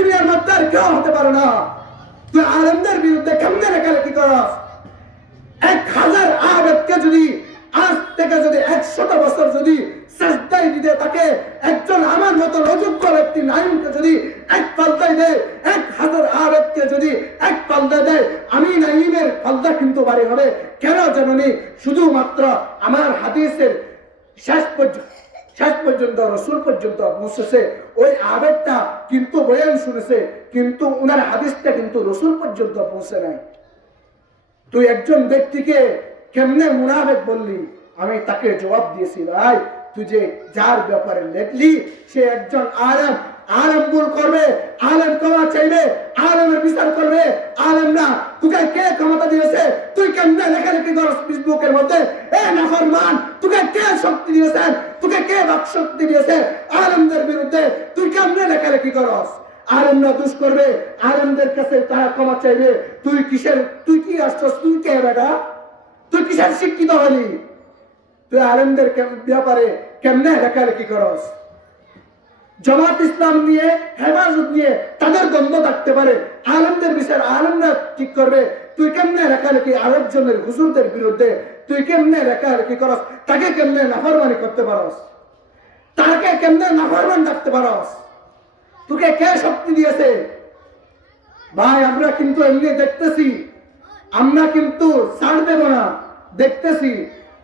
দুনিয়ার মধ্যে আর কেউ হতে পারে না। তুই আলেমদের বিরুদ্ধে কেমনে লেখালেখি করস? 1000 আবেদকে যদি আজ থেকে যদি 100 বছর যদি সেজদায় দিতে তাকে একজন আমার মতো অযোগ্য ব্যক্তি নাইমকে যদি এক পাল্টাই দেয়, 1000 আবেদকে যদি এক পাল্টা দেয়, আমি নাইমের পাল্টা কিন্তু বাড়ি হবে। কেন জানি? শুধুমাত্র আমার হাদিসের শেষ পর্যন্ত রসুল পর্যন্ত পৌঁছেছে। ওই আবেদটা কিন্তু বয়ান শুনেছে, কিন্তু উনার হাদিসটা কিন্তু রসুল পর্যন্ত পৌঁছে নাই। তুই একজন ব্যক্তিকে কেমনে মুনাফিক বললি? আমি তাকে জবাব দিয়েছি, ভাই তুই যে যার ব্যাপারে লেখলি সে একজন আলেম। আলেম ভুল করবে, আলেম ক্ষমা চাইবে, আলেমের বিচার করবে। আলেম না, তোকে কে ক্ষমতা দিয়েছে? তুই কেমনে লেখালেখি করস ফেসবুকের মধ্যে? এ নাফরমান, তোকে কে শক্তি দিয়েছে? তোকে কে বাক শক্তি দিয়েছে আলেমদের বিরুদ্ধে? তুই কেমনে লেখালেখি করস? আলেমরা দোষ করবে, আলেমদের কাছে তারা ক্ষমা চাইবে। তুই কি আসছস? তুই কে বেটা? তুই কিসের শিক্ষিত হলি? তুই আলেমদের ব্যাপারে কেমনে লেখালেখি করস? জামাত ইসলাম নিয়ে, হেফাজত নিয়ে তাদের দ্বন্দ্ব থাকতে পারে, আলেমদের বিচার আলেমরা ঠিক করবে। তুই কেমনে লেখালেখি আরেকজনের হুজুরদের বিরুদ্ধে তুই কেমনে লেখালেখি করস? তাকে কেমনে নাফরমানি করতে পারস? তাকে কেমনে নাফরমান ডাকতে পারস? তোকে কে শক্তি দিয়েছে? ভাই আমরা কিন্তু এমনি দেখতেছি, আমরা কিন্তু ছাড় দেব না। দেখতেছি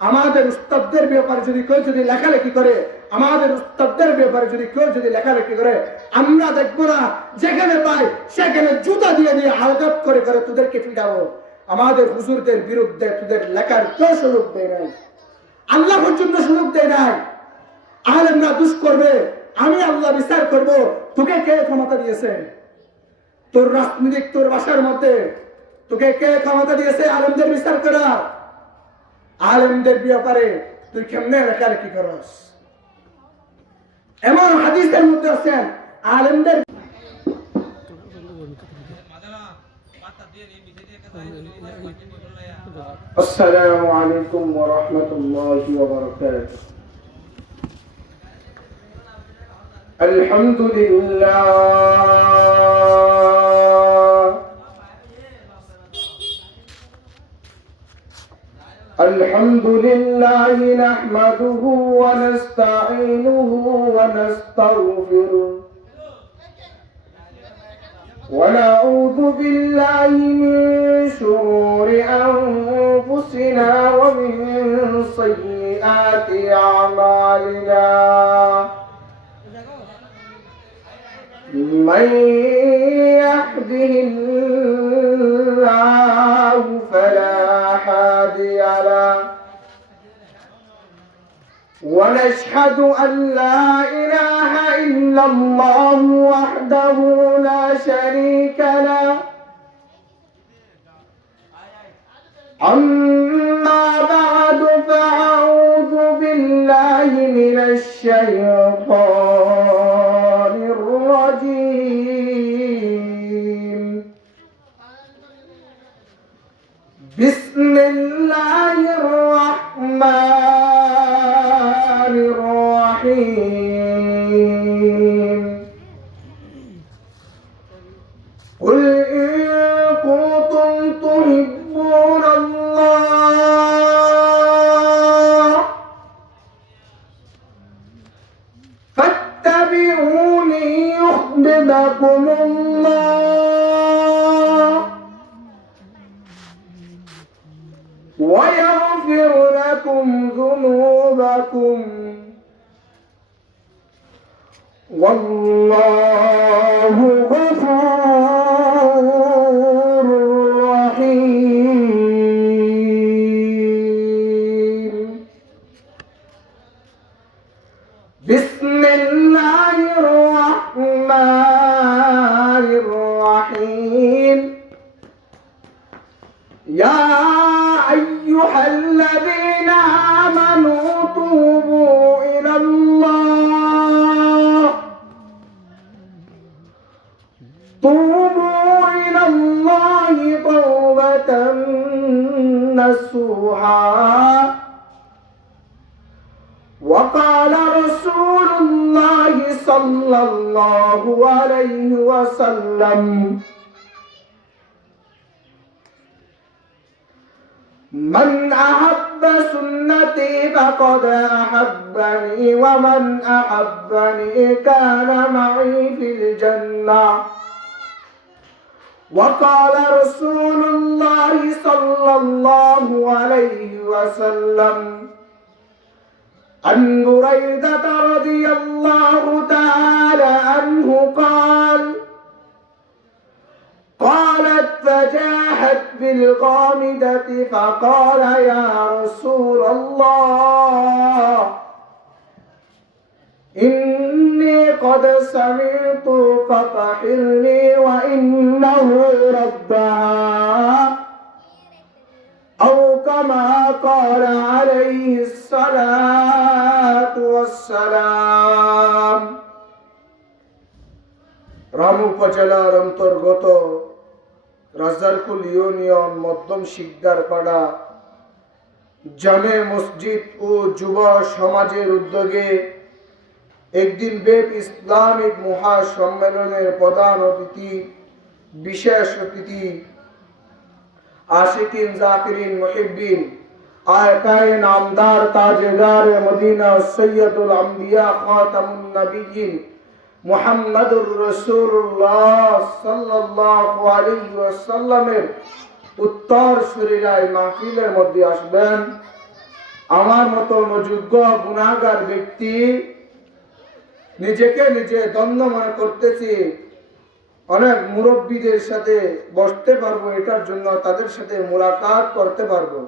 আমাদের উস্তাদদের ব্যাপারে যদি কেউ যদি লেখালেখি করে, আমাদের উস্তাদদের ব্যাপারে যদি কেউ যদি লেখালেখি করে, আমরা দেখবো না, যেখানে পাই সেখানে জুতা দিয়ে দিয়ে আলগাত করে করে তোদেরকে পিটাবো। আমাদের হুজুরদের বিরুদ্ধে তোদের লেখার কেউ সুযোগ দেয় নাই, আল্লাহ পর্যন্ত সুযোগ দেয় নাই। আলেমরা দুষ করবে, আমি আল্লাহ বিচার করব। তোকে কে ক্ষমতা দিয়েছে? তোর রাজনীতিক তোর বাসার মধ্যে তোকে কে ক্ষমতা দিয়েছে আলেমদের বিচার করা? আলেমদের ব্যাপারে তুই কেমনে লেখালেখি করস? এমন হাদিসের মধ্যে আছেন আলেমদের। আসসালামু আলাইকুম ওয়া রাহমাতুল্লাহি ওয়া বারাকাতুহু। আলহামদুলিল্লাহ الحمد لله نحمده ونستعينه ونستغفره ونعوذ بالله من شرور أنفسنا ومن سيئات أعمالنا من يهده الله فلا هادي له ونشهد أن لا إله إلا الله وحده لا شريك له أما بعد فأعوذ بالله من الشيطان الرجيم بسم الله الرحمن الرحيم قل إن كنتم تحبون الله فاتبعوني يحببكم الله ويغفر لكم ذنوبكم والله غفور رحيم بسم الله الرحمن الرحيم يا أيها الذين آمنوا توبوا إلى الله توبة نصوحا وقال رسول الله সাল্লাল্লাহু আলাইহি ওয়াসাল্লাম من أحب سنتي فقد أحبني ومن أحبني كان معي في الجنة وقال رسول الله صلى الله عليه وسلم عن بريدة رضي الله تعالى عنه قالت فجاءت بالغامدة فقال يا رسول الله إني قد سمعت فطهرني وإنه ربها أو كما قال عليه الصلاة والسلام রামু উপজেলার অন্তর্গত রাজারকুল ইউনিয়ন মধ্যম শিকদারপাড়া জামে মসজিদ ও যুব সমাজের উদ্যোগে একদিন বেদ ইসলামিক মহাসম্মেলনের প্রধান অতিথি বিশেষ অতিথি আশিকিন জাকিরিন মুহিব্বিন আয়কায়ে নামদার তাজেদার মদিনা সৈয়দুল আম্বিয়া খাতামুন নবিয়্যিন মুহাম্মাদুর রাসূলুল্লাহ সাল্লাল্লাহু আলাইহি ওয়াসাল্লামের উত্তর শরীরায় মাহফিলের মধ্যে আসবেন। আমার মতো অযোগ্য গুনাহগার ব্যক্তি নিজেকে নিজে দ্বন্দ্ব মনে করতেছি, অনেক মুরব্বীদের সাথে বসতে পারবো, এটার জন্য তাদের সাথে মুলাকাত করতে পারবো।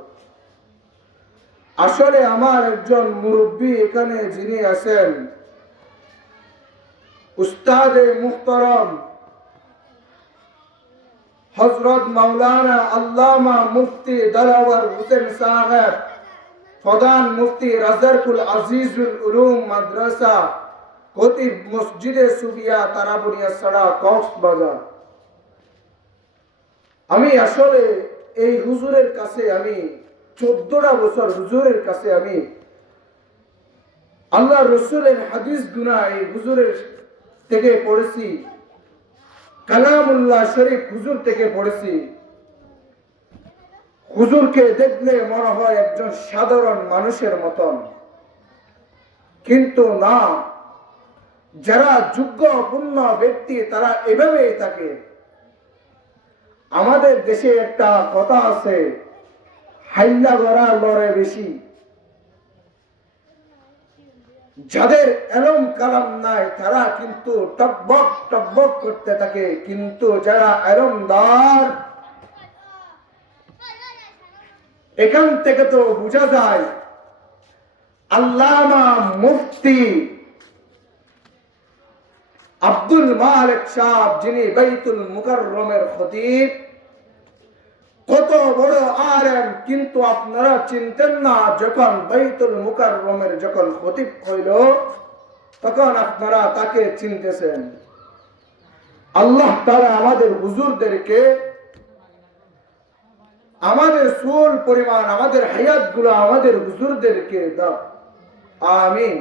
আসলে আমার একজন মুরব্বী এখানে যিনি আছেন, উস্তাদে মুহতারাম হযরত মাওলানা আল্লামা মুফতি দিলওয়ার হোসেন সাহেব, প্রধান মুফতি রাজারকুল আজিজুল উলুম মাদ্রাসা, খতিব মসজিদে সুফিয়া তারাবুনিয়া সাড়া কক্সবাজার। আমি আসলে এই হুজুরের কাছে আমি 14টা বছর হুজুরের কাছে আমি আল্লাহ রসুলের হাদিস গুনা এই হুজুরের থেকে পড়েছি, কালামুল্লাহ শরীফ হুজুর থেকে পড়েছি। হুজুরকে দেখলে মনে হয় একজন সাধারণ মানুষের মতন, কিন্তু না, যারা যোগ্যপূর্ণ ব্যক্তি তারা এভাবেই থাকে। আমাদের দেশে একটা কথা আছে, হাইল্লা গড়া লড়ে বেশি। যাদের এলম কালাম নাই তারা কিন্তু টকবক টকবক করতে থাকে, কিন্তু যারা এলমদার, এখান থেকে তো বোঝা যায় আল্লামা মুফতি আব্দুল মালিক সাহেব, যিনি বাইতুল মুকাররমের খতিব, কত বড় আলেম, কিন্তু আপনারা চিনতেন না। যখন বাইতুল মুকাররমের যখন খতিব হইল তখন আপনারা তাকে চিনতেছেন। আল্লাহ তাআলা আমাদের হুজুরদেরকে, আমাদের সুল পরিমাণ, আমাদের হায়াত গুলো আমাদের হুজুরদেরকে দাও, আমিন।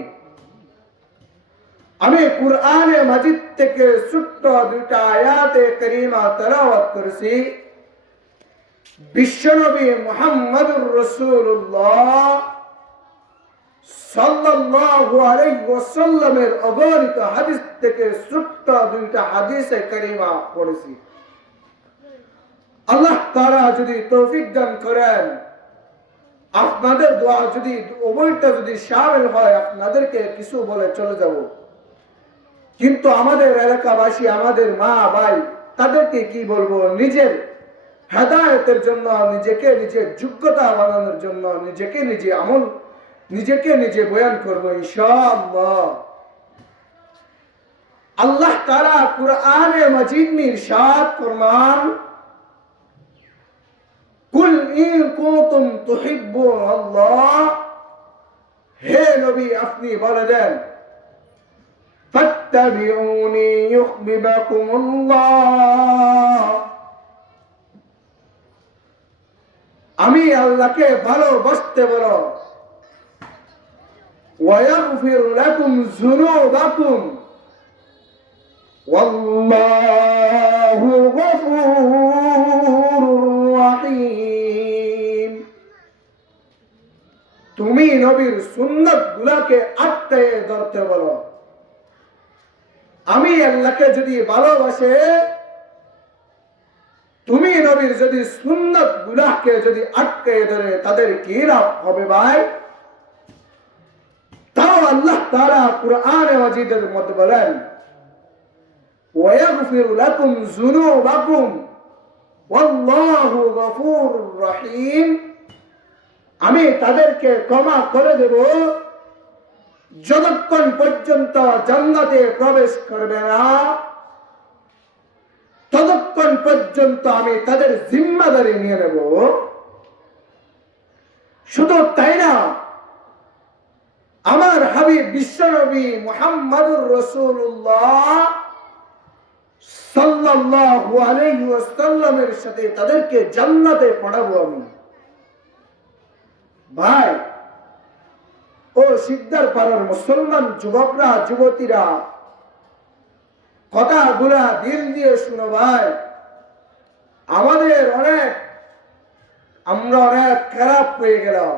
আমি কুরআনে মাজিদ থেকে ছোট্ট 2টা আয়াতে কারিমা তেলাওয়াত করেছি। বিশ্বনবী মুহাম্মদুর রাসূলুল্লাহ সাল্লাল্লাহু আলাইহি ওয়াসাল্লামের অগণিত হাদিস থেকে ছোট্ট 2টা হাদিসে কারিমা পড়েছি। আল্লাহ তাআলা যদি তৌফিক দান করেন, আপনাদের দোয়া যদি উভয়টা যদি শামিল হয়, আপনাদেরকে কিছু বলে চলে যাব। কিন্তু আমাদের এলাকাবাসী, আমাদের মা ভাই, তাদেরকে কি বলবো? নিজের হেদায়েতের জন্য, নিজেকে নিজের যোগ্যতা বানানোর জন্য নিজেকে নিজে আমল, নিজেকে নিজে বয়ান করবো ইনশাআল্লাহ। আল্লাহ তাআলা কুরআনে মাজিদ में ইরশাদ ফরমান, কুল ইন কুনতুম তুহিব্বুন আল্লাহ, হে নবী আপনি বলে দেন, ফাত্তাবিউনি ইউহিব্বুকুমুল্লাহ, আমি আল্লাহকে ভালোবাসতে বলো, ওয়া ইয়াগফির লাকুম যুনুবাকুম, ওয়াল্লাহু গফুরুর রহিম। তুমি নবীর সুন্নাত গুলাকে আটকে ধরতে বলো। আমি আল্লাহকে যদি ভালোবাসে, তুমি নবীর যদি সুন্নাত গুলাকে যদি আটকে ধরে, তাদের কি লাভ হবে ভাই? তাও আল্লাহ তাআলা কুরআনে মাজিদের মধ্যে বলেন, ওয়াগফির লাকুম যুনুবাকুম ওয়াল্লাহু গফুরুর রহিম। আমি তাদেরকে ক্ষমা করে দেব যতক্ষণ পর্যন্ত জান্নাতে প্রবেশ করবে না, ততক্ষণ পর্যন্ত আমি তাদের জিম্মাদারি নিয়ে নেব। শুধু তাই না, আমার হাবিব বিশ্বনবী মুহাম্মদুর রাসূলুল্লাহ সাল্লাল্লাহু আলাইহি ওয়াসাল্লামের সাথে তাদেরকে জান্নাতে পড়াবো আমি। ভাই ও সিদ্ধার পাড়ার মুসলমান যুবকরা, যুবতীরা, কথাগুলা দিল দিয়ে শুনো ভাই। আমরা অনেক খারাপ হয়ে গেলাম।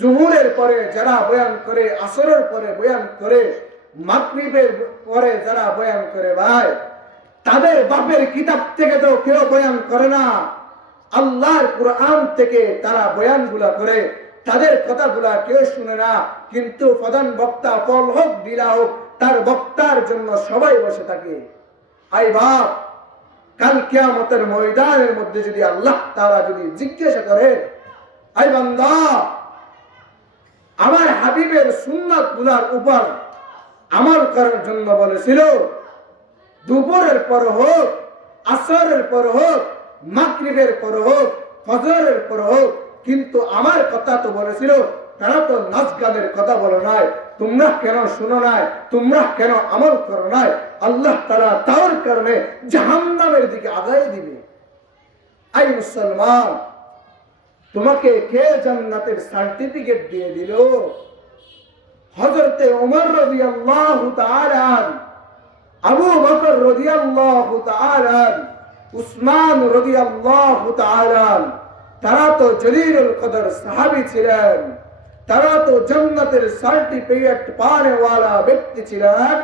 জুহুরের পরে যারা বয়ান করে, আসরের পরে বয়ান করে, মাগরিবের পরে যারা বয়ান করে ভাই, তাদের বাপের কিতাব থেকে তো কেউ বয়ান করে না, আল্লাহর কুরআন থেকে তারা বয়ানগুলা করে। তাদের কথাগুলা কেউ শুনে না, কিন্তু প্রধান বক্তা ফল হোক বিলা হোক, তার বক্তার জন্য সবাই বসে থাকে। আই বাপ, কাল কিয়ামতের ময়দানের মধ্যে যদি আল্লাহ তাআলা যদি জিজ্ঞাসা করে, আই বান্দা, আমার হাবিবের সুন্নাত গুলার উপর আমল করার জন্য বলেছিল, দুপুরের পর হোক, আসরের পর হোক, মাগরিবের পর হোক, ফজরের পর হোক, কিন্তু আমার কথা তো বলেছিল, তারা তো নাচ গানের কথা বলো নাই, তোমরা কেন শুনো নাই, তোমরা কেন আমল করো নাই? আল্লাহ তাআলা তার কারণে জাহান্নামের দিকে আগায় দিবে। আই মুসলমান, তোমাকে কে জান্নাতের সার্টিফিকেট দিয়ে দিল? হযরতে ওমর রাদিয়াল্লাহু তাআলা, আবু বকর রাদিয়াল্লাহু তাআলা, উসমান রাদিয়াল্লাহু তাআলা, তারা তো জলিলুল কদর সাহাবী ছিলেন, তারা তো জান্নাতের সার্টিফিকেট পানেওয়ালা ব্যক্তি ছিলেন।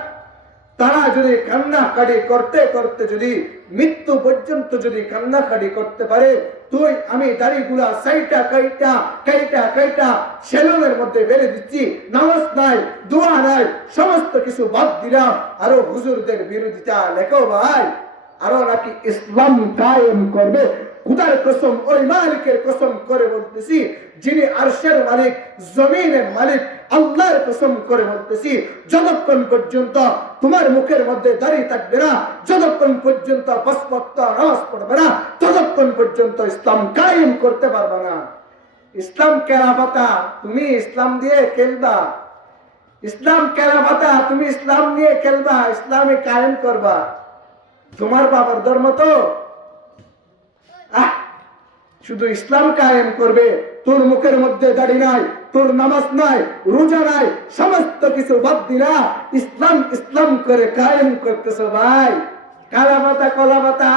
তারা যদি কান্নাকাটি করতে করতে যদি মৃত্যু পর্যন্ত যদি কান্নাকাটি করতে পারে, তুই আমি দাড়িগুলা সাইটা কাইটা কাইটা কাইটা সেলুনের মধ্যে বেড়ে দিচ্ছি, নামাজ নাই, দোয়া নাই, সমস্ত কিছু বাদ দিলাম, আরো হুজুরদের বিরোধিতা লেখো ভাই, আরো নাকি ইসলাম কায়েম করবে। খুদার কসম, ওই মালিকের কসম করে বলতেছি, যিনি আরশের মালিক, জমিনের মালিক, আল্লাহর কসম করে বলতেছি, যতক্ষণ পর্যন্ত তোমার মুখের মধ্যে দাড়ি থাকবে না, যতক্ষণ পর্যন্ত পাঁচ ওয়াক্ত নামাজ পড়বে না, ততক্ষণ পর্যন্ত ইসলাম কায়েম করতে পারবে না। ইসলাম কেরাবাতা, তুমি ইসলাম দিয়ে খেলবা, ইসলাম কেরাবাতা, তুমি ইসলাম নিয়ে খেলবা, ইসলামে কায়েম করবা। তোমার বাবার ধর্ম তো শুধু ইসলাম কায়েম করবে, তোর মুখের মধ্যে দাড়ি নাই, তোর নামাজ নাই, রোজা নাই, সমস্ত কিছু বাদ দিলা, ইসলাম ইসলাম করে কায়েম করতেছ ভাই। কালাবাতা কলাবাতা,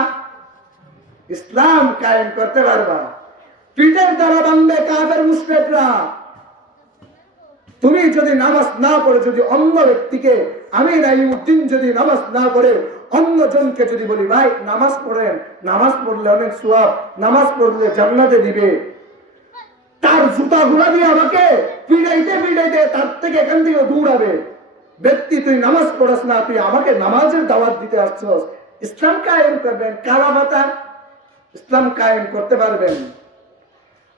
ইসলাম কায়েম করতে পারবা? পিঠের দ্বারা বাংলে কাফের মুশরিকরা। তুমি যদি নামাজ না পড়ে, যদি অন্য ব্যক্তিকে, আমি নাইমুদ্দিন যদি নামাজ না করে অন্য জনকে যদি বলি, ভাই নামাজ পড়েন, নামাজ পড়লে অনেক সওয়াব, নামাজ পড়লে জান্নাতে দিবে, তার জুতা ঘুরা দিয়ে আমাকে পিড়াইতে পিড়াইতে তার থেকে এখান থেকে দৌড়াবে। ব্যক্তি, তুই নামাজ পড়াস না, তুই আমাকে নামাজের দাওয়াত দিতে আসছস, ইসলাম কায়েম করবেন? কালাবাতা, ইসলাম কায়েম করতে পারবেন?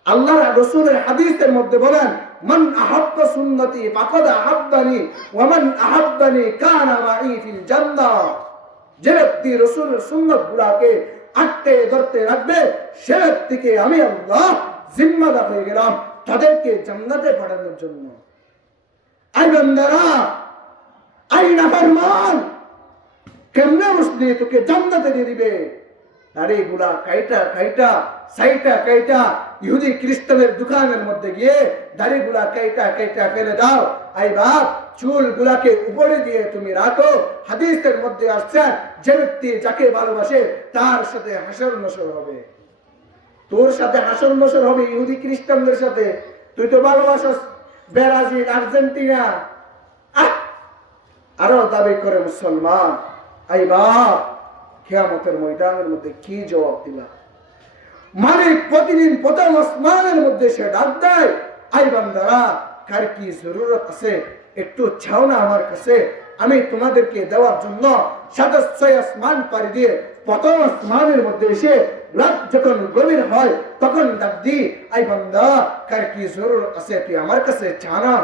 আল্লাহ রাসূলের হাদিসের মধ্যে বলেন, মান আহাব্বা সুন্নতি ফাকাদ আহাব্বানি ওয়া মান আহাব্বানি কানা মাই ফিল জান্নাহ। যে ব্যক্তি রাসূলের সুন্নাতগুলোকে আঁকড়ে ধরতে রাখবে, সে ব্যক্তিকে আমি আল্লাহ জিম্মাদার হয়ে গেলাম তাদেরকে জান্নাতে পাঠানোর জন্য। আই বান্দারা, আই নাফরমান, কেমনে মুসলিম তোকে জান্নাতে দিয়ে দিবে? দাড়িগুলা কাইটা কাইটা সাইটা কাইটা ইহুদি খ্রিস্টানের দোকানের মধ্যে গিয়ে দাড়িগুলা কাইটা কাইটা ফেলে দাও। আই বাপ, চুলগুলাকে উপরে দিয়ে তুমি রাখো। হাদিসের মধ্যে আসছে যে ব্যক্তি যাকে ভালোবাসে তার সাথে হাসর নসর হবে। তোর সাথে হাসর নসর হবে ইহুদি খ্রিস্টানদের সাথে। তুই তো ভালোবাসস ব্রাজিল, আর্জেন্টিনা, আরো দাবি করে মুসলমান। আই বাপ, কিয়ামতের ময়দানের মধ্যে কি জবাব দিলা? মালিক প্রতিদিন প্রথম আসমানের মধ্যে সে ডাক দেয়, আই বান্দারা, কার কি জরুরত আছে একটু চাও না আমার কাছে, আমি তোমাদেরকে দেওয়ার জন্য 7 আসমান পাড়ি দিয়ে প্রথম আসমানের মধ্যে এসে রাত যখন গভীর হয় তখন ডাক দি, আই বান্দা, কার কি জরুরত আছে তুই আমার কাছে চা না।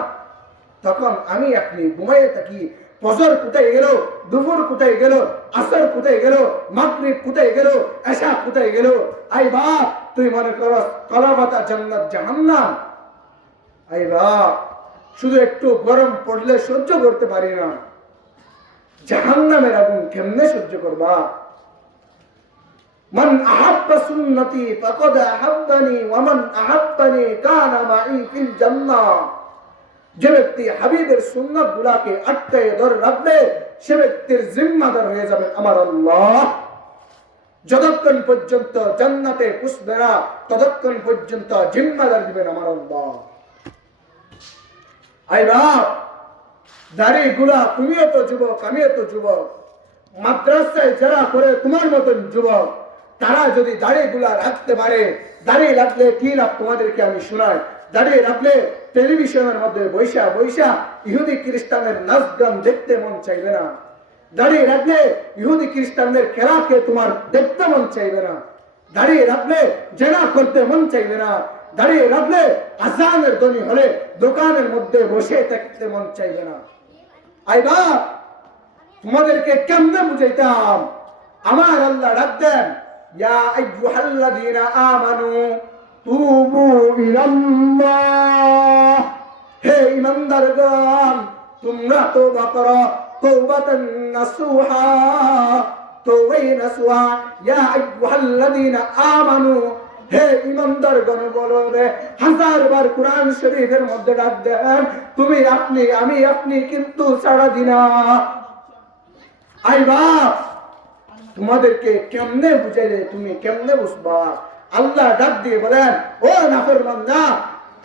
তখন আমি আপনি ঘুমাইয়ে থাকি। ফজর কোথায় গেল, দুপুর কোথায় গেল, আসর কোথায় গেল, মাগরিব কোথায় গেল, এশা কোথায় গেল? আই বাপ, তুই মনে করস কলাপাতা জান্নাত জাহান্নাম। আই বাপ, শুধু একটু গরম পড়লে সহ্য করতে পারি না, জাহান্নামের আগুন কেমনে সহ্য করবা? মান আহাব্বা সুন্নতি ফাকাদ আহাব্বানি ওয়া মান আহাব্বানি কানা মাই ফিল জান্নাহ। যে ব্যক্তি হাবিবের সুন্নাত গুলাকে আটকায় ধরে রাখবে সে ব্যক্তির জিম্মাদার হয়ে যাবে আমার আল্লাহ। যতক্ষণ পর্যন্ত জান্নাতে পুষবে না ততক্ষণ পর্যন্ত জিম্মাদার দিবেন আমার আল্লাহ। আই বাপ, দাড়ি গুলা, তুমিও তো যুবক, আমিও তো যুবক। মাদ্রাসায় যারা করে তোমার মতন যুবক, তারা যদি দাড়ি গুলা রাখতে পারে, দাড়ি রাখলে কি লাভ তোমাদেরকে আমি শোনাই। দাঁড়িয়ে রাখলে টেলিভিশনের মধ্যে বৈশা বৈশা ইহুদি খ্রিস্টানের নাচ গান দেখতে মন চাইবে না। দাঁড়িয়ে রাখলে ইহুদি খ্রিস্টানদের খেলাকে তোমার দেখতে মন চাইবে না। দাঁড়িয়ে রাখলে জেনা করতে মন চাইবে না। দাঁড়িয়ে রাখলে আজানের ধ্বনি হলে দোকানের মধ্যে বসে থাকতে মন চাইবে না। আই বাপ, তোমাদেরকে কেমনে বুঝাইতাম? আমার আল্লাহ ডাক দেন, ইয়া আইয়ুহাল্লাযীনা আমানু তুবু ইলাল্লাহ। হে ঈমানদারগণ, তোমরা তওবা করো, তওবাতান নাসুহা, তওবাই নাসুহা। ইয়া আইয়ুহাল্লাযীনা আমানু, হে ঈমানদারগণ বলো রে। 1000 বার কোরআন শরীফের মধ্যে ডাক দেন, তুমি আপনি আমি আপনি কিন্তু ছাড়া দিনা। আই বাপ, তোমাদেরকে কেমনে বুঝাইলে তুমি কেমনে বুঝবা? আল্লাহ ডাক দিয়ে বলেন, ও নাফরমানরা,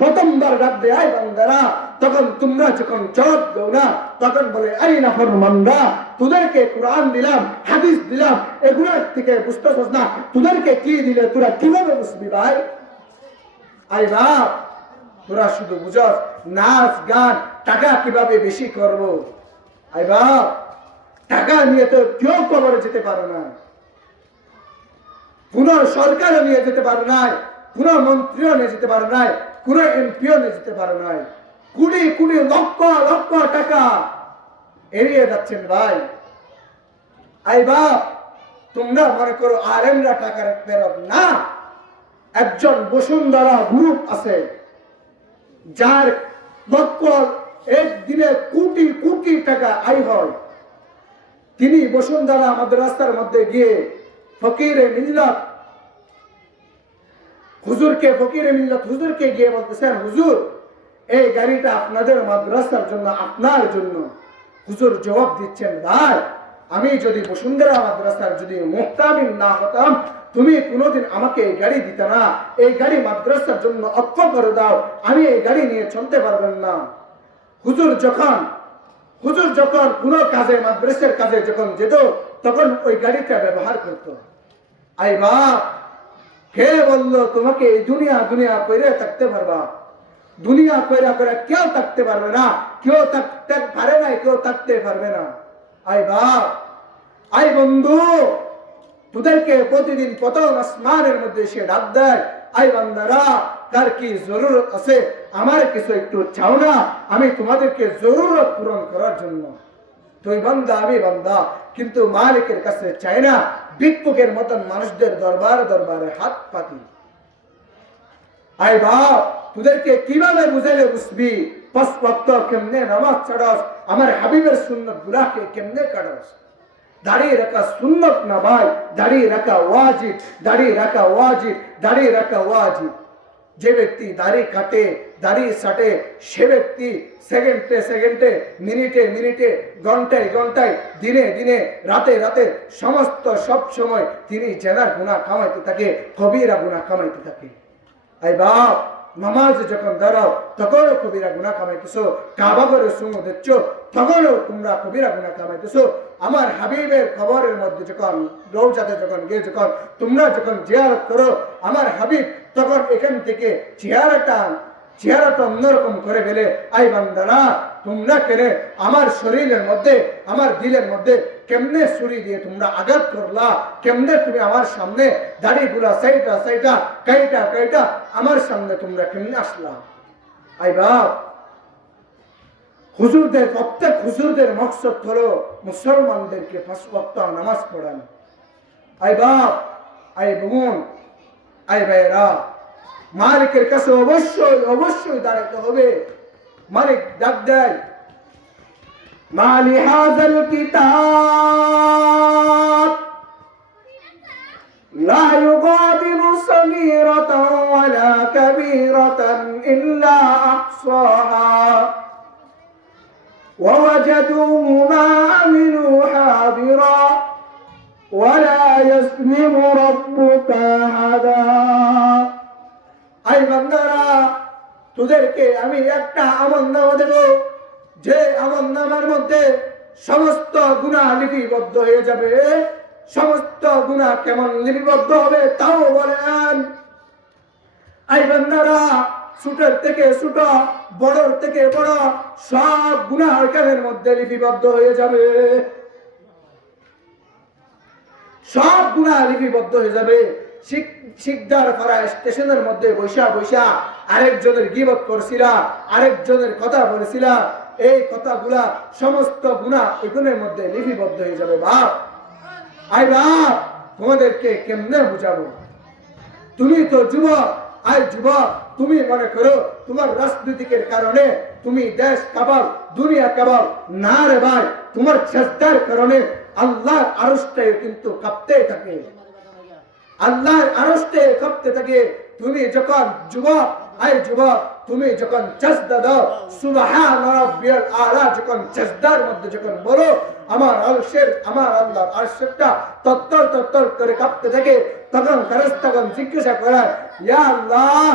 প্রথমবার ডাক দেয় আই বান্দারা, তখন তোমরা যখন জবাব দাও না তখন বলে, আই নাফরমানরা, তোদেরকে কোরআন দিলাম, হাদিস দিলাম, এগুলোর থেকে বুঝতেছস না, তোদেরকে কি দিলে তোরা কিভাবে বুঝবি ভাই? আই বাপ, তোরা শুধু বুঝস নাচ গান, টাকা কিভাবে বেশি করব। আই বাপ, টাকা নিয়ে তো কেউ কবরে যেতে পারে না, কোন সরকারও নিয়ে যেতে পারে নাই, কোন মন্ত্রীও নিয়ে যেতে পারে নাই, কোন এমপিও নিয়ে যেতে পারে নাই। কোটি কোটি লক্ষ লক্ষ টাকা এড়িয়ে যাচ্ছেন ভাই। আই বাপ, তোমরা মনে করো আলেমরা টাকা ফেরত না। একজন বসুন্ধরা গ্রুপ আছে যার লক্ষ একদিনে কোটি কোটি টাকা আয় হয়। তিনি বসুন্ধরা মাদ্রাসার মধ্যে গিয়ে ফকিরে মিল্লাত হুজুরকে গিয়ে বলতেছেন, হুজুর এই গাড়িটা আপনাদের মাদ্রাসার জন্য, আপনার জন্য। হুজুর জবাব দিচ্ছেন, ভাই আমি যদি বসুন্ধরা মাদ্রাসার যদি মুহতামিম না হতাম, তুমি কোনোদিন আমাকে এই গাড়ি দিতে না। এই গাড়ি মাদ্রাসার জন্য অক্ষ করে দাও, আমি এই গাড়ি নিয়ে চলতে পারবেন না। হুজুর যখন কোনো কাজে, মাদ্রাসার কাজে যখন যেত তখন ওই গাড়িটা ব্যবহার করত। আই বাপ, কে বললো তোমাকে এই দুনিয়া কইরে থাকতে পারবা? দুনিয়া কইরা করে কেউ থাকতে পারবে না, কেউ থাকতে পারে না, কেউ থাকতে পারবে না। আই বাপ, আই বন্ধু, তোদেরকে প্রতিদিন প্রথম আসমানের মধ্যে সে ডাক দেয়, আই বান্দারা, কার কি জরুরত আছে আমার কিছু একটু চাও না, আমি তোমাদেরকে জরুরত পূরণ করার জন্য। তুই বান্দা, আমি বান্দা, কিন্তু মালিকের কাছে চাই না। ভিক্ষুকের মতন মানুষদের দরবারে হাত পাতি। আই বাপ, তোদেরকে কিভাবে বুঝাইলে বুঝবি? 5 ওয়াক্ত কেমনে নামাজ ছাড়স, আমার হাবিবের সুন্নাত গুলাকে কেমনে কাটস? দাঁড়িয়ে রাখা সুন্নত না ভাই, দাঁড়িয়ে রাখা ওয়াজিব, দাঁড়িয়ে রাখা ওয়াজিব, দাঁড়িয়ে রাখা ওয়াজিব। যে ব্যক্তি দাড়ি কাটে, দাড়ি ছাটে, সে ব্যক্তি সেকেন্ডে সেকেন্ডে, মিনিটে মিনিটে, ঘন্টায় ঘন্টায়, দিনে দিনে, রাতে রাতে, সমস্ত সব সময় তিনি জেনার গুনাহ কামাইতে থাকে, কবিরা গুনাহ কামাইতে থাকে। এই বাপ, নামাজ যখন দাঁড়াও তখনও কবিরা গুনাহ কামাইতেছো, কাবা ঘরে সুমো দিচ্ছ তখনও তোমরা কবিরা গুনাহ কামাইতেছো। আমার হাবিবের কবরের মধ্যে যখন রওজাতে যখন গিয়ে যখন তোমরা যখন জিয়ারত করো আমার হাবিব, তখন এখান থেকে চেহারাটা অন্যরকম করে ফেলে। আই বান্দারা, তোমরা কেনে আমার শরীরের মধ্যে, আমার দিলের মধ্যে কেমনে ছুরি দিয়ে তোমরা আঘাত করলা, কেমনে তুমি আমার সামনে দাড়িগুলা সাইটা সাইটা, কাইটা কাইটা আমার সামনে তোমরা কেমনে আসলা। আই বাপ, হুজুরদের, প্রত্যেক হুজুরদের মকসদ হলো মুসলমানদেরকে 5 ওয়াক্ত নামাজ পড়ানো। আই বাপ, আই বোন, আই ভাইরা, মালিকের কাছে অবশ্যই অবশ্যই দাঁড়াতে হবে। মালিক ডাক দেয়, মালি হাযাল কিতাব লা ইউগাদিরু সগীরাতান ওয়ালা কাবীরাতান ইল্লা আহসাহা ওয়া ওয়াজাদু মা আমিলু হাদিরা ওয়ালা ইয়াজলিমু রাব্বুকা আহাদা। আই বান্দারা, তোদেরকে আমি একটা আমলনামা দেব, যে আমলনামার মধ্যে সমস্ত গুনাহ লিপিবদ্ধ হয়ে যাবে। সমস্ত গুনাহ কেমন লিপিবদ্ধ হবে তাও বলেন। আই বান্দারা, ছোটের থেকে ছোট, বড়র থেকে বড় সব গুনাহ এর মধ্যে লিপিবদ্ধ হয়ে যাবে। সব গুনাহ লিপিবদ্ধ হয়ে যাবে। শিকদার পাড়া স্টেশনের মধ্যে বৈশা বৈশা আরেকজনের গীবত করছিলা, আরেকজনের কথা বলেছিলা, এই কথাগুলা সমস্ত গুনাহ এগুলোর মধ্যে লিপিবদ্ধ হয়ে যাবে। বাপ, আই বাপ, তোমাদেরকে কেমনে বুঝাবো? তুমি তো যুবক, আই যুবক, তুমি মনে করো তোমার রাজনীতিকের কারণে তুমি দেশ কাবাল, দুনিয়া কাবাল। না রে ভাই, তোমার চেষ্টার কারণে আল্লাহর আরশটাই কিন্তু কাঁপতে থাকে, আল্লাহর আরশে কাঁপতে থাকে। তুমি যখন যুবক, আই যুবক, তুমি যখন সাজদা দাও, সুবহান রাব্বিয়াল আলা যখন সাজদার মধ্যে যখন বলো, আমার আরশের, আমার আল্লাহর আরশটা তত্তর তত্তর করে কাঁপতে থাকে, তখন ফেরেশতাগণ জিজ্ঞাসা করে, ইয়া আল্লাহ,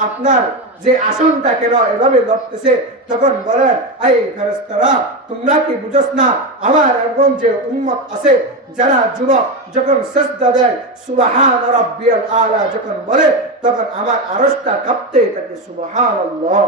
আপনার যে আসনটা কেন এভাবে লড়তেছে? তখন বলেন, এই ফেরেশতারা, তোমরা কি বুঝছ না আমার এমন যে উম্মত আছে যারা যুবক যখন সাজদা দেয়, সুবহান রাব্বিয়াল আলা যখন বলে, তখন আমার আরশটা কাঁপতে থাকে। সুবহানাল্লাহ।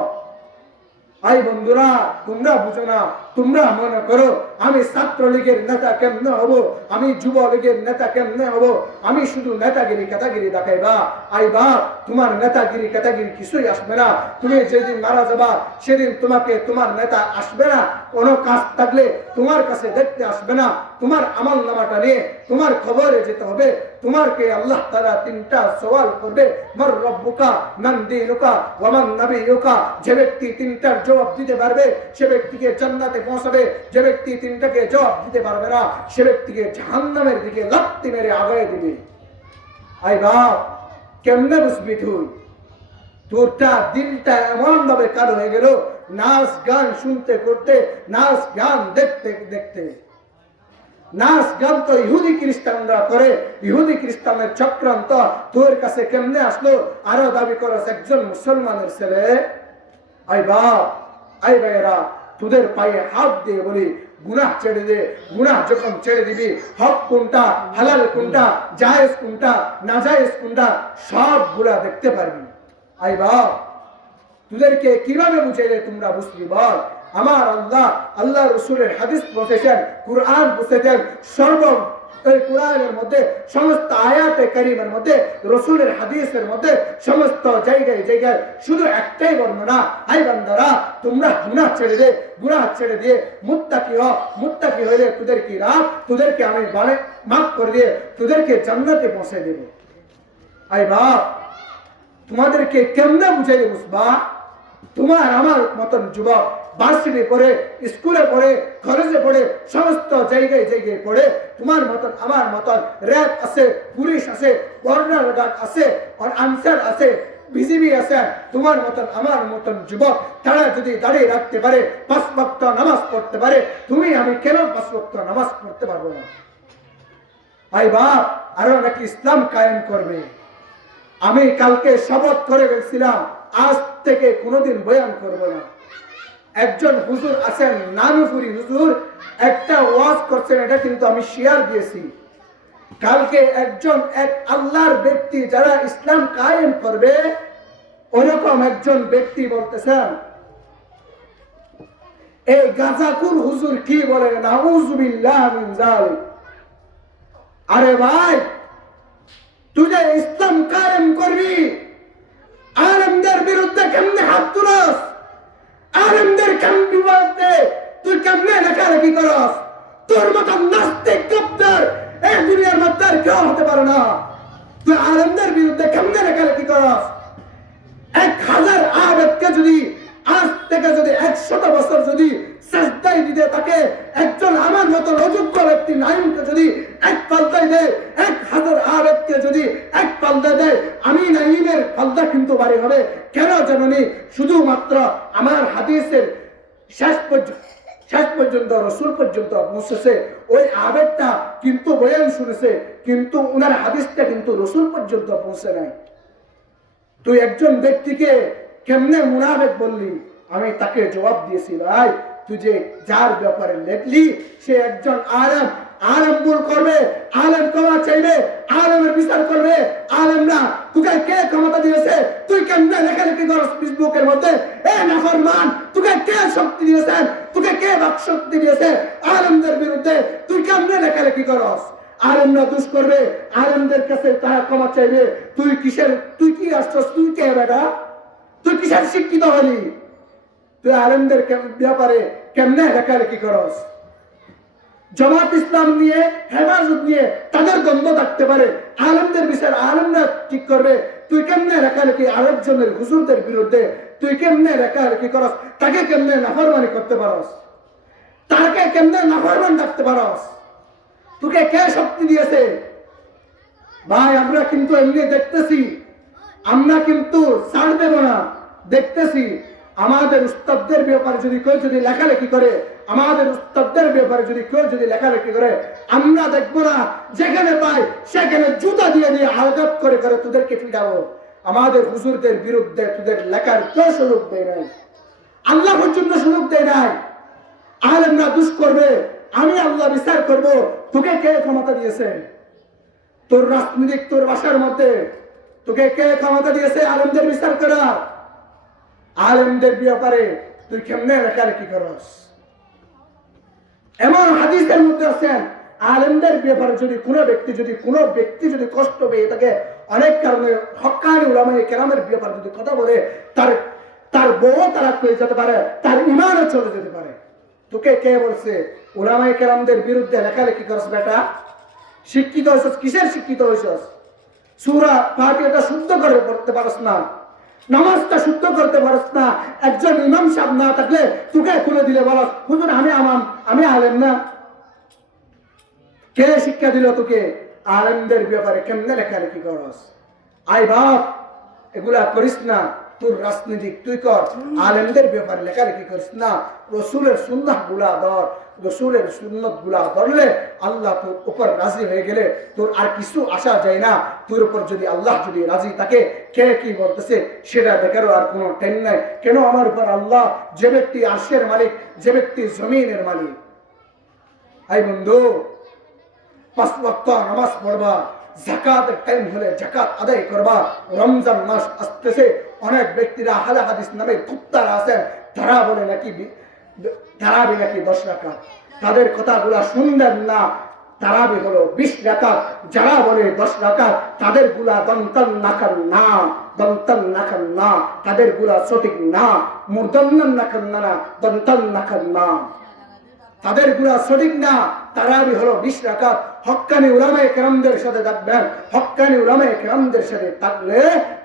আই বন্ধুরা, তোমরা বুঝো না, তোমরা মনে করো আমি ছাত্রলীগের নেতা কেমনে হব, আমি যুবলীগের নেতা কেমনে হব, আমি শুধু নেতাগিরি কেতাগিরি দেখাইবা। আই বাপ, তোমার নেতাগিরি কেতাগিরি কিছুই আসবে না। তুমি যেদিন মারা যাবা সেদিন তোমাকে তোমার নেতা আসবে না, কোনো কাজ থাকলে তোমার কাছে দেখতে আসবে না। তোমার আমল নামাটা নিয়ে তোমার খবরে যেতে হবে। তোমাকে আল্লাহ তাআলা 3টা সওয়াল করবে, মার রব্বুকা, মান দীনুকা, ওয়া মান নাবিয়ুকা। যে ব্যক্তি 3টার জবাব দিতে পারবে সে ব্যক্তিকে জান্নাতে পৌঁছাবে। যে ব্যক্তি 3টাকে জবাব দিতে পারবে না সে ব্যক্তিকে জাহান্নামের দিকে লাথি মেরে আগায় দিবে। আই বাপ, কেমনে বুঝবি তুই? তোরটা দিলটা এমন ভাবে কালো হয়ে গেল, নাচ গান শুনতে করতে, নাচ গান দেখতে দেখতে। নাচ গান তো ইহুদি খ্রিস্টানরা করে, ইহুদি খ্রিস্টানের চক্রান্ত তোর কাছে কেমনে আসলো? আরো দাবি করস একজন মুসলমানের ছেলে। আই বাপ, আই ভাইয়েরা, তোদের পায়ে হাত দিয়ে বলি, গুনাহ ছেড়ে দে। গুনাহ যখন ছেড়ে দিবি, হক কোনটা, হালাল কোনটা, জায়েজ কোনটা, নাজায়েজ কোনটা, সবগুলা দেখতে পারবি। আই বাপ, তোদেরকে কিভাবে বুঝাইলে তোমরা বুঝবি বল? আমার আল্লাহ, আল্লাহ রসুলের হাদিস বলতেছেন, কুরআন বলতেছেন, এই কুরআনের মধ্যে সমস্ত আয়াতে কারিমের মধ্যে, রসুলের হাদিসের মধ্যে সমস্ত জায়গায় জায়গায় শুধু একটাই বর্ণনা, আই বান্দারা, তোমরা গুনাহ ছেড়ে দে, গুনাহ ছেড়ে দিয়ে মুত্তাকি হ। মুত্তাকি হইলে তোদের কি লাভ? তোদেরকে আমি মাফ করে দিয়ে তোদেরকে জান্নাতে পৌঁছে দেব। আই বাপ, তোমাদেরকে কেমনে বুঝাইলে বুঝবা? তোমার আমার মতন যুবক ভার্সিটি পড়ে, স্কুলে পড়ে, কলেজে পড়ে, সমস্ত জায়গায় জায়গায় পড়ে, তোমার মতন আমার মতন র্যাব আছে, পুলিশ আছে, বর্ডার গার্ড আছে, আর আনসার আছে, বিজিবি আছে, তোমার মতন আমার মতন যুবক, তারা যদি দাঁড়িয়ে রাখতে পারে, 5 ওয়াক্ত নামাজ পড়তে পারে, তুমি আমি কেন 5 ওয়াক্ত নামাজ পড়তে পারবো না? ভাই বাপ, আরো নাকি ইসলাম কায়েম করবে। আমি কালকে শপথ করে গেছিলাম আজ থেকে কোনোদিন বয়ান করব না। একজন হুজুর আছেন নানুপুরি হুজুর, একটা ওয়াজ করছেন, এটা কিন্তু আমি শেয়ার দিয়েছি। কালকে এক আল্লাহর ব্যক্তি যারা ইসলাম কায়েম করবে, ওরকম একজন ব্যক্তি বলতেছেন, এই গাজাকুল হুজুর কি বলে, নাউযুবিল্লাহ মিন যালিক। আরে ভাই, তুই যে ইসলাম কায়েম করবি, আলেমদের বিরুদ্ধে কেমনে হাত তুলস? আলেমদের বিরুদ্ধে তুই কেমনে লেখালেখি করস? তোর মতো নাস্তিক কপ্টার এই দুনিয়ার মধ্যে আর কেউ হতে পারে না। তুই আলেমদের বিরুদ্ধে কেমনে লেখালেখি করস? 1000 আবেদকে যদি আজ থেকে যদি 100 বছর যদি সাজদায় দিতে তাকে, একজন আমার মতো অযোগ্য ব্যক্তি নাইমকে যদি এক পাল্টায় দেয়, 1000 আবেদকে যদি এক পাল্টায় দেয়, আমি নাইমের পাল্টা কিন্তু বাড়ি হবে। কেন জানি? শুধুমাত্র আমার হাদিসের শেষ পর্যন্ত রসুল পর্যন্ত পৌঁছেছে, ওই আবেগটা কিন্তু বয়ান শুনেছে, কিন্তু উনার হাদিসটা কিন্তু রসুল পর্যন্ত পৌঁছে নাই। তুই একজন ব্যক্তিকে কেমনে মুনাফিক বললি? আমি তাকে জবাব দিয়েছি, ভাই তুই যে যার ব্যাপারে লেখলি সে একজন আলেম, আলেম ভুল করবে, আলেম ক্ষমা চাইবে, আলেমের বিচার করবে। আলেম না, তোকে কে ক্ষমতা দিয়েছে? তুই কেমনে লেখালেখি করস ফেসবুকের মধ্যে? এ নাফরমান, তোকে কে শক্তি দিয়েছেন? তোকে কে বাক শক্তি দিয়েছে আলেমদের বিরুদ্ধে? তুই কেমনে লেখালেখি করস? আলেমরা দোষ করবে, আলেমদের কাছে তারা ক্ষমা চাইবে। তুই কি আসছস? তুই কে বেটা? তুই কিসের শিক্ষিত হলি? তুই আলেমদের ব্যাপারে কেমনে লেখালেখি করস? জামাত ইসলাম নিয়ে, হেফাজত নিয়ে তাদের দ্বন্দ্ব থাকতে পারে, আলেমদের বিচার আলেমরা ঠিক করবে। তুই কেমনে লেখালেখি আরেকজনের হুজুরদের বিরুদ্ধে তুই কেমনে লেখালেখি করস? তাকে কেমনে নাফরমানি করতে পারস? তাকে কেমনে নাফরমান ডাকতে পারস? তোকে কে শক্তি দিয়েছে? ভাই আমরা কিন্তু এমনি দেখতেছি, আমরা কিন্তু ছাড় দেব না। দেখতেছি আমাদের উস্তাদদের ব্যাপারে যদি কেউ যদি লেখালেখি করে, আমাদের উস্তাদদের ব্যাপারে যদি কেউ যদি লেখালেখি করে, আমরা দেখবো না, যেখানে পাই সেখানে জুতা দিয়ে দিয়ে আঘাত করে করে তোদেরকে ফিরাবো। আমাদের হুজুরদের বিরুদ্ধে তোদের লেখার কেউ সুযোগ দেয় নাই, আল্লাহ পর্যন্ত সুযোগ দেয় নাই। আলেমরা দুষ করবে, আমি আল্লাহ বিচার করব। তোকে কে ক্ষমতা দিয়েছে? তোর রাজনীতিক তোর বাসার মধ্যে তোকে কে ক্ষমতা দিয়েছে আলেমদের বিচার করা? আলেমদের ব্যাপারে তুই কেমনে লেখালেখি করস? এমন হাদিসের মধ্যে আছেন, আলেমদের ব্যাপারে যদি কোনো ব্যক্তি যদি কষ্ট পেয়ে থাকে, অনেক কারণে হক্কানি উলামায়ে কেরামের ব্যাপারে যদি কথা বলে, তার বউ তালাক হয়ে যেতে পারে, তার ঈমানও চলে যেতে পারে। তোকে কে বলছে উলামায়ে কেরামদের বিরুদ্ধে লেখালেখি করস? বেটা শিক্ষিত হয়েছস, কিসের শিক্ষিত হয়েছস? সূরা ফাতিহাটা শুদ্ধ করে পড়তে পারস না, নামাজটা শুদ্ধ করতে পারস না। একজন ইমাম সাহেব না থাকলে তোকে খুলে দিলে বলস হুজুর আমি আলেম না। কে শিক্ষা দিল তোকে আলেমদের ব্যাপারে কেমনে লেখালেখি করস? আই বাপ, এগুলা করিস না। তোর রাজনীতি তুই কর, আলেমদের ব্যাপারে লেখালেখি করিস না। রসুলের সুন্নাহ গুলা ধর, রসুলের সুন্নত গুলা ধরলে আল্লাহ তোর উপর রাজি হয়ে গেলে তোর আর কিছু আসা যায় না। তোর উপর যদি আল্লাহ যদি রাজি থাকে, কে কি বলতেছে সেটা দেখারও আর কোনো টেন নাই। কেন আমার উপর আল্লাহ, যে ব্যক্তি আরশের মালিক, যে ব্যক্তি জমিনের মালিক। আই বন্ধু, 5 ওয়াক্ত নামাজ পড়বা, যাকাতের টাইম হলে যাকাত আদায় করবা। রমজান মাস আসতেছে, অনেক ব্যক্তিরা আহলে হাদিস নামে কুত্তারা আছেন, তারা বলে নাকি তারাবি নাকি 10 রাকাত। তাদের কথাগুলা শুনবেন না। তারাবি হলো 20 রাকাত। যারা বলে 10 রাকাত তাদের গুলা দন্তন নাকান না, তাদের গুলা সঠিক না। মুরদন্নান নাকান না, দন্তন নাকান না, তাদের গুলা সঠিক না। তারাবি হলো 20 রাকাত। হক্কানি উলামায়ে কেরামদের সাথে থাকবেন। হক্কানি উলামায়ে কেরামদের সাথে থাকলে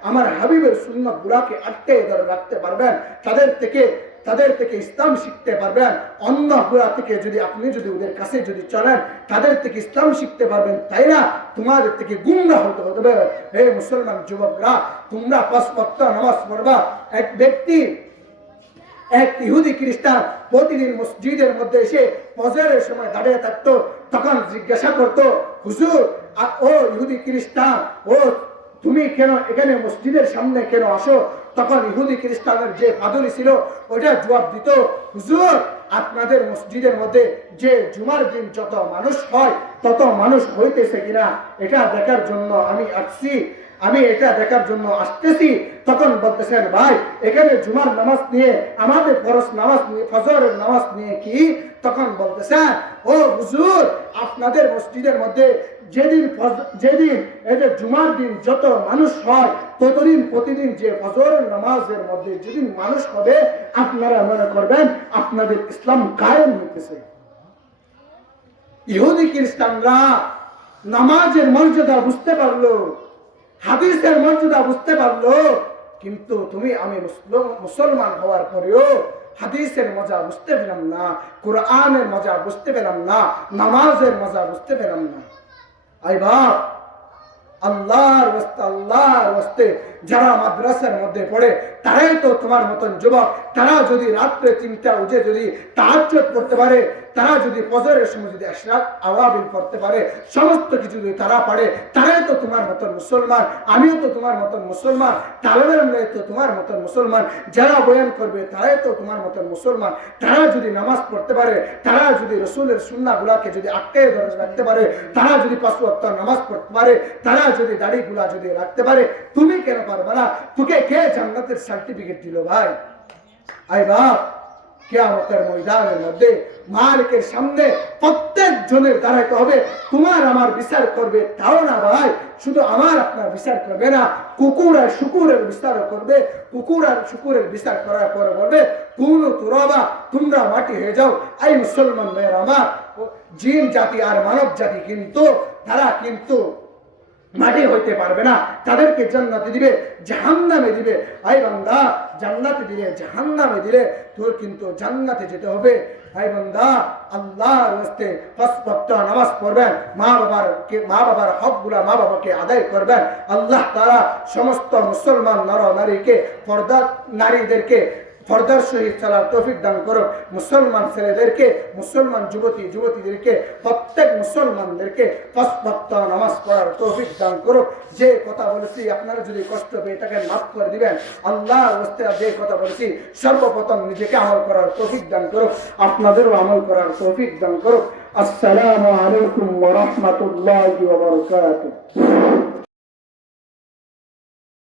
আমার হাবিবের সুন্নাত গুলাকে আটকে ধরে রাখতে পারবেন। তাদের থেকে তাদের থেকে ইসলাম শিখতে পারবেন। অন্যগুলা থেকে যদি আপনি যদি ওদের কাছে যদি চলেন, তাদের থেকে ইসলাম শিখতে পারবেন, তাই না? তোমাদের থেকে গুমরাহ হতে হবে। হে মুসলমান যুবকরা, তোমরা 5 ওয়াক্ত নামাজ পড়বা। এক ইহুদি খ্রিস্টান প্রতিদিন মসজিদের মধ্যে এসে ফজরের সময় দাঁড়িয়ে থাকতো। তখন জিজ্ঞাসা করতো, হুজুর ও ইহুদি খ্রিস্টান, ও তুমি কেন এখানে মসজিদের সামনে কেন আসো? তখন ইহুদি খ্রিস্টানের যে পাদরি ছিল ওটা জবাব দিত, হুজুর আপনাদের মসজিদের মধ্যে যে জুমার দিন যত মানুষ হয় তত মানুষ হইতেছে কিনা এটা দেখার জন্য আমি আসছি, আমি এটা দেখার জন্য আসতেছি। তখন বলতেছেন, ভাই এখানে জুমার নামাজ নিয়ে, আমাদের ফরজ নামাজ নিয়ে, ফজরের নামাজ নিয়ে কি? তখন বলতেছেন, ও হুজুর আপনাদের মসজিদের মধ্যে যেদিন এই যে জুমার দিন যত মানুষ হয় ততদিন প্রতিদিন যে ফজরের নামাজের মধ্যে যেদিন মানুষ হবে আপনারা মনে করবেন আপনাদের ইসলাম কায়েম হইতেছে। ইহুদি খ্রিস্টানরা নামাজের মর্যাদা বুঝতে পারলো, হাদিসের মর্যাদা বুঝতে পারলো, কিন্তু তুমি আমি মুসলমান হওয়ার পরেও হাদিসের মজা বুঝতে পেলাম না, কোরআনের মজা বুঝতে পেলাম না, নামাজের মজা বুঝতে পেলাম না। আই বাপ, আল্লাহর রাস্তে যারা মাদ্রাসার মধ্যে পড়ে তারাই তো তোমার মতন যুবক। তারা যদি রাত্রে 3টা উঠে যদি তাহাজ্জুদ পড়তে পারে, তারা যদি ফজরের সময় যদি ইশরাক আওয়াবিল পড়তে পারে, সমস্ত কিছু যদি তারা পারে, তারাই তো তোমার মতন মুসলমান। আমিও তো তোমার মতন মুসলমান, তালেবের আমরাই তো তোমার মতন মুসলমান, যারা বয়ান করবে তারাই তো তোমার মতন মুসলমান। তারা যদি নামাজ পড়তে পারে, তারা যদি রসুলের সুন্নাহগুলাকে যদি আটকে ধরে রাখতে পারে, তারা যদি 5 ওয়াক্ত নামাজ পড়তে পারে, তারা যদি দাড়িগুলা যদি রাখতে পারে, তুমি কেন পারবে না? তোকে কে জান্নাতের সার্টিফিকেট দিল ভাই? আই বাপ, কিয়ামতের ময়দানের মধ্যে মালিকের সামনে প্রত্যেক জনের দাঁড়াইতে হবে, তোমার আমার বিচার করবে। তাও না ভাই, শুধু আমার আপনার বিচার করবে না, কুকুর আর শুকুরের বিচার করবে। কুকুর আর শুকুরের বিচার করার পরে বলবে, কুনু তুরাবা, তোমরা মাটি হয়ে যাও। আই মুসলমান ভাইয়ের আমার, জিন জাতি আর মানব জাতি কিন্তু তারা কিন্তু মাটি হইতে পারবে না। তাদেরকে জান্নাতে দিবে, জাহান্নামে দিবে। আই বান্দা, জান্নাতে দিলে জাহান্নামে দিলে তোর কিন্তু জান্নাতে যেতে হবে। আই বান্দা, আল্লাহর রাস্তে 5 ওয়াক্ত নামাজ পড়বেন, মা বাবার হকগুলা মা বাবাকে আদায় করবেন। আল্লাহ তাআলা সমস্ত মুসলমান নর নারীকে, পর্দা নারীদেরকে পর্দার সহিত চলার তৌফিক দান করো। মুসলমান ছেলেদেরকে, মুসলমান যুবতীদেরকে, প্রত্যেক মুসলমানদেরকে 5 ওয়াক্ত নামাজ পড়ার তৌফিক দান করো। যে কথা বলেছি আপনারা যদি কষ্ট পেয়ে তাকে মাফ করে দিবেন। আল্লাহর রাস্তে যে কথা বলেছি সর্বপ্রথম নিজেকে আমল করার তৌফিক দান করো, আপনাদেরও আমল করার তৌফিক দান করো। আসসালামু আলাইকুম ওয়া রাহমাতুল্লাহি ওয়া বারাকাতুহু।